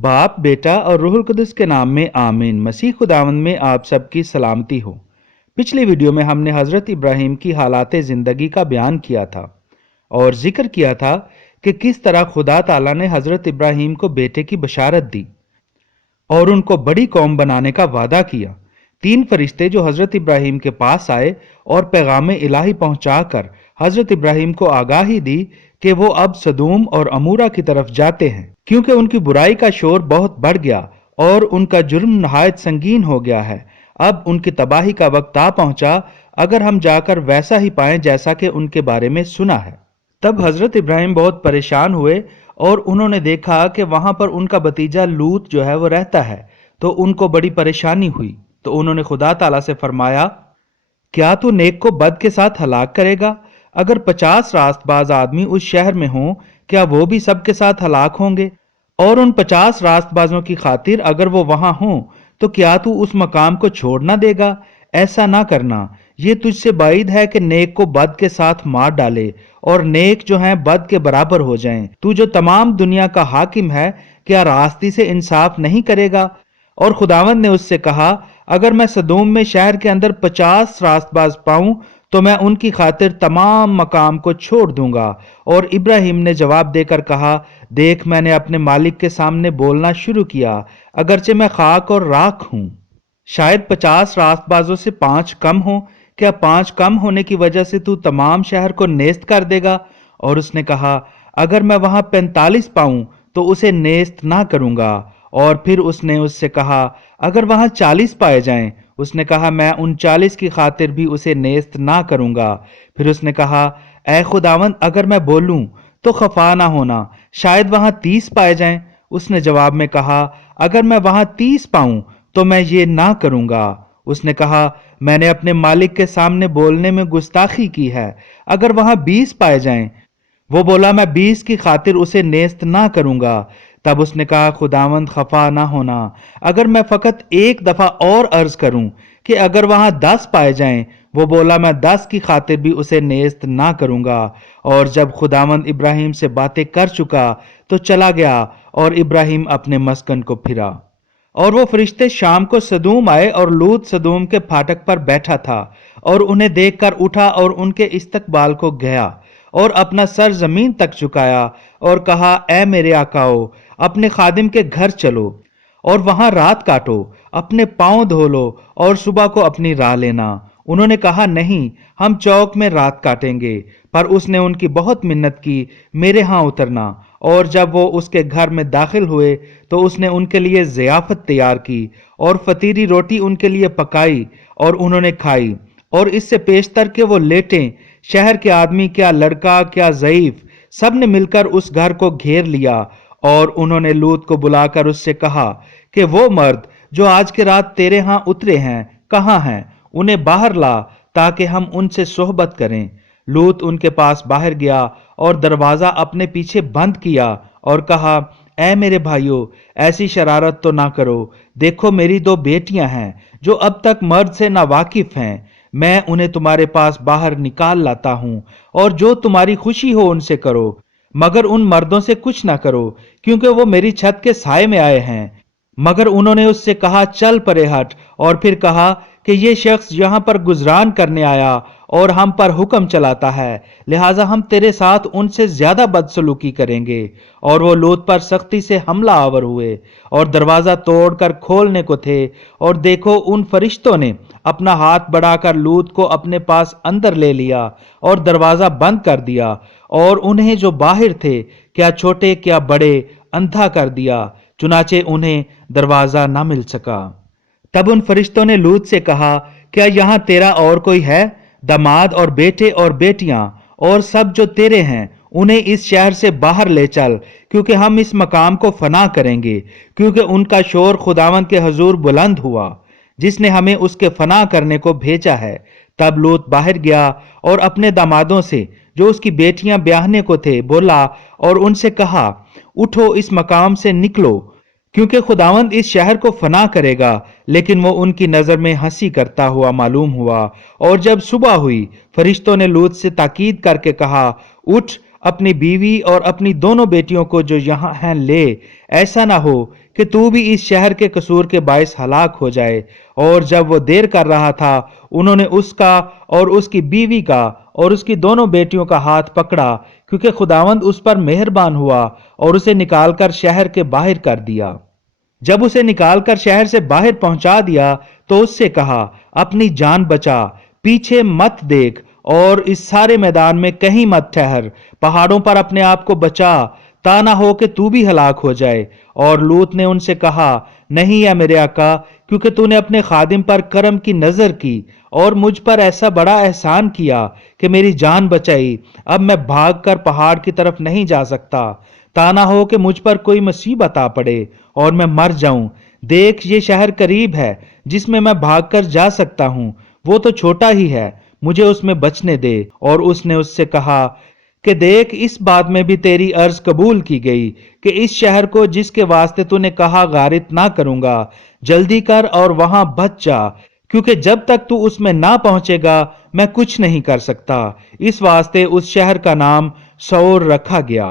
बाप, बेटा और रूहुल कुदस के नाम में आमीन। मसीह खुदावंद में आप सबकी सलामती हो। पिछली वीडियो में हमने हजरत इब्राहिम की हालात जिंदगी का बयान किया था और जिक्र किया था कि किस तरह खुदा ताला ने हजरत इब्राहिम को बेटे की बशारत दी और उनको बड़ी कौम बनाने का वादा किया। 3 फरिश्ते जो हजरत इब्राहिम के पास आए और पैगाम इलाही पहुंचाकर हजरत इब्राहिम को आगाही दी कि वो अब सदूम और अमूरा की तरफ जाते हैं, क्योंकि उनकी बुराई का शोर बहुत बढ़ गया और उनका जुर्म नहायत संगीन हो गया है। अब उनकी तबाही का वक्त आ पहुंचा, अगर हम जाकर वैसा ही पाएं जैसा कि उनके बारे में सुना है। तब हजरत इब्राहिम बहुत परेशान हुए और उन्होंने देखा कि वहां पर उनका भतीजा लूत जो है वो रहता है, तो उनको बड़ी परेशानी हुई। तो उन्होंने खुदा ताला से फरमाया, क्या तू नेक को बद के साथ हलाक करेगा? अगर 50 रास्तबाज आदमी उस शहर में हों, क्या वो भी सबके साथ हलाक होंगे? और उन 50 रास्तबाजों की खातिर अगर वो वहां हों, तो क्या तू उस मकाम को छोड़ ना देगा? ऐसा ना करना। ये तुझसे बाइद है कि नेक को बद के साथ मार डाले और नेक जो हैं बद के बराबर हो जाएं। तू जो तमाम दुनिया का हाकिम है, क्या रास्ती से इंसाफ नहीं करेगा? और खुदावंद ने उससे कहा, अगर मैं सदूम में शहर के अंदर 50 रास्तबाज पाऊं तो मैं उनकी खातिर तमाम मकाम को छोड़ दूंगा। और इब्राहिम ने जवाब देकर कहा, देख, मैंने अपने मालिक के सामने बोलना शुरू किया, अगरचे मैं खाक और राख हूं। शायद 50 रास्तबाजों से 5 कम हो। क्या 5 कम होने की वजह से तू तमाम शहर को नेस्त कर देगा? और उसने कहा, अगर मैं वहां 45 पाऊं तो उसे नेस्त ना करूंगा। और फिर उसने उससे कहा, अगर वहां 40 पाए जाएं। उसने कहा, मैं उन 40 की खातिर भी उसे नेस्त ना करूंगा। फिर उसने कहा, ऐ खुदावंद, अगर मैं बोलूं तो खफा ना होना, शायद वहां 30 पाए जाएं। उसने जवाब में कहा, अगर मैं वहां 30 पाऊं तो मैं ये ना करूंगा। उसने कहा, मैंने अपने मालिक के सामने बोलने में गुस्ताखी की है, अगर वहां 20 पाए जाएं। वो बोला, मैं 20 की खातिर उसे नेस्त ना करूंगा। तब उसने कहा, खुदावंद, खफा ना होना, अगर मैं फकत एक दफा और अर्ज करूं कि अगर वहां 10 पाए जाएं। वो बोला, मैं 10 की खातिर भी उसे नेस्त ना करूंगा। और जब खुदावंद इब्राहिम से बातें कर चुका तो चला गया और इब्राहिम अपने मस्कन को फिरा। और वो फरिश्ते शाम को सदूम आए और लूत सदूम के फाटक पर बैठा था और उन्हें देखकर उठा और उनके इस्तकबाल को गया और अपना सर जमीन तक झुकाया और कहा, ऐ मेरे आकाओ, अपने खादिम के घर चलो और वहां रात काटो, अपने पांव धो लो और सुबह को अपनी राह लेना। उन्होंने कहा, नहीं, हम चौक में रात काटेंगे। पर उसने उनकी बहुत मिन्नत की, मेरे यहां उतरना। और जब वो उसके घर में दाखिल हुए तो उसने उनके लिए ज़ियाफत तैयार की और फतीरी रोटी उनके लिए पकाई और उन्होंने खाई। और इससे पेशतर के वो लेटें, शहर के आदमी, क्या लड़का, क्या ज़ईफ, सब ने मिलकर उस घर को घेर लिया। और उन्होंने लूत को बुलाकर उससे कहा कि वो मर्द जो आज की रात तेरे यहां उतरे हैं कहाँ हैं? उन्हें बाहर ला ताकि हम उनसे सोहबत करें। लूत उनके पास बाहर गया और दरवाजा अपने पीछे बंद किया और कहा, ऐ मेरे भाइयों, ऐसी शरारत तो ना करो। देखो, मेरी 2 बेटियां हैं जो अब तक मर्द से नावाकिफ हैं। मैं उन्हें तुम्हारे पास बाहर निकाल लाता हूं और जो तुम्हारी खुशी हो उनसे करो, मगर उन मर्दों से कुछ ना करो, क्योंकि वो मेरी छत के साए में आए हैं। मगर उन्होंने उससे कहा, चल परे हट। और फिर कहा कि ये शख्स यहां पर गुजरान करने आया और हम पर हुक्म चलाता है, लिहाजा हम तेरे साथ उनसे ज्यादा बदसलूकी करेंगे। और वो लूत पर सख्ती से हमला आवर हुए और दरवाजा तोड़कर खोलने को थे। और देखो, उन फरिश्तों ने अपना हाथ बढ़ाकर लूत को अपने पास अंदर ले लिया और दरवाजा बंद कर दिया और उन्हें जो बाहर थे, क्या छोटे क्या बड़े, अंधा कर दिया, चुनाचे उन्हें दरवाजा न मिल सका। तब उन फरिश्तों ने लूत से कहा, क्या यहां तेरा और कोई है? दामाद और बेटे और बेटियां और सब जो तेरे हैं, उन्हें इस शहर से बाहर ले चल, क्योंकि हम इस मकाम को फना करेंगे, क्योंकि उनका शोर खुदावंद के हजूर बुलंद हुआ, जिसने हमें उसके फना करने को भेजा है। तब लूत बाहर गया और अपने दामादों से जो उसकी बेटियां ब्याहने को थे बोला और उनसे कहा, उठो, इस मकाम से निकलो, क्योंकि खुदावंद इस शहर को फना करेगा। लेकिन वो उनकी नजर में हंसी करता हुआ मालूम हुआ। और जब सुबह हुई, फरिश्तों ने लूत से ताकीद करके कहा, उठ, अपनी बीवी और अपनी दोनों बेटियों को जो यहाँ हैं ले, ऐसा ना हो कि तू भी इस शहर के कसूर के बायस हलाक हो जाए। और जब वो देर कर रहा था, उन्होंने उसका और उसकी बीवी का और उसकी दोनों बेटियों का हाथ पकड़ा, क्योंकि खुदावंद उस पर मेहरबान हुआ और उसे निकालकर शहर के बाहर कर दिया। जब उसे निकालकर शहर से बाहर पहुंचा दिया तो उससे कहा, अपनी जान बचा, पीछे मत देख और इस सारे मैदान में कहीं मत ठहर, पहाड़ों पर अपने आप को बचा, ता ना हो कि तू भी हलाक हो जाए। और लूत ने उनसे कहा, नहीं या मेरे आका, क्योंकि तूने अपने खादिम पर करम की नजर की और मुझ पर ऐसा बड़ा एहसान किया कि मेरी जान बचाई। अब मैं भागकर पहाड़ की तरफ नहीं जा सकता, ता ना हो कि मुझ पर कोई मुसीबत आ पड़े और मैं मर जाऊं। देख, ये शहर करीब है जिसमें मैं भागकर जा सकता हूं, वो तो छोटा ही है, मुझे उसमें बचने दे। और उसने उससे कहा कि देख, इस बात में भी तेरी अर्ज कबूल की गई कि इस शहर को जिसके वास्ते तूने कहा गारित ना करूंगा, जल्दी कर और वहां बच जा, क्योंकि जब तक तू उसमें ना पहुंचेगा मैं कुछ नहीं कर सकता। इस वास्ते उस शहर का नाम सौर रखा गया।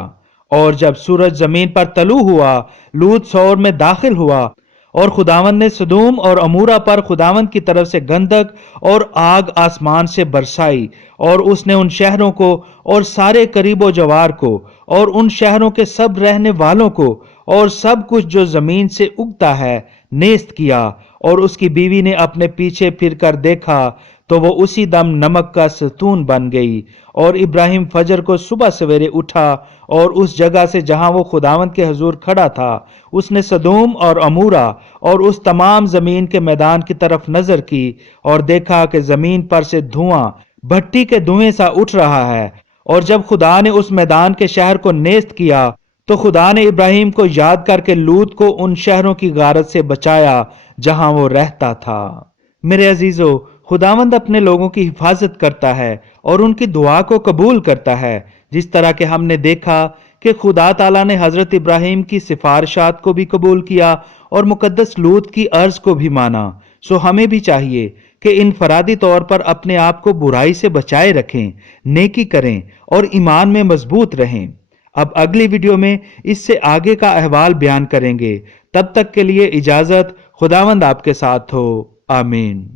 और जब सूरज जमीन पर तलू हुआ, लूत सौर में दाखिल हुआ और खुदावंद ने सदूम और अमूरा पर खुदावंद की तरफ से गंधक और आग आसमान से बरसाई। और उसने उन शहरों को और सारे करीबो जवार को और उन शहरों के सब रहने वालों को और सब कुछ जो जमीन से उगता है नेस्त किया। और उसकी बीवी ने अपने पीछे फिरकर देखा तो वो उसी दम नमक का सतून बन गई। और इब्राहिम फजर को सुबह सवेरे उठा और उस जगह से जहां वो खुदावंद के हजूर खड़ा था, उसने सदूम और अमूरा और उस तमाम जमीन के मैदान की तरफ नजर की और देखा कि जमीन पर से धुआं भट्टी के धुएं सा उठ रहा है। और जब खुदा ने उस मैदान के शहर को नेस्त किया तो खुदा ने इब्राहिम को याद करके लूत को उन शहरों की गारत से बचाया जहां वो रहता था। मेरे अजीजों, खुदावंद अपने लोगों की हिफाजत करता है और उनकी दुआ को कबूल करता है। जिस तरह के हमने देखा कि खुदा ताला ने हजरत इब्राहिम की सिफारिशात को भी कबूल किया और मुकद्दस लूत की अर्ज को भी माना, सो हमें भी चाहिए कि इनफरादी तौर पर अपने आप को बुराई से बचाए रखें, नेकी करें और ईमान में मजबूत रहें। अब अगली वीडियो में इससे आगे का अहवाल बयान करेंगे। तब तक के लिए इजाजत। खुदावंद आपके साथ हो। आमीन।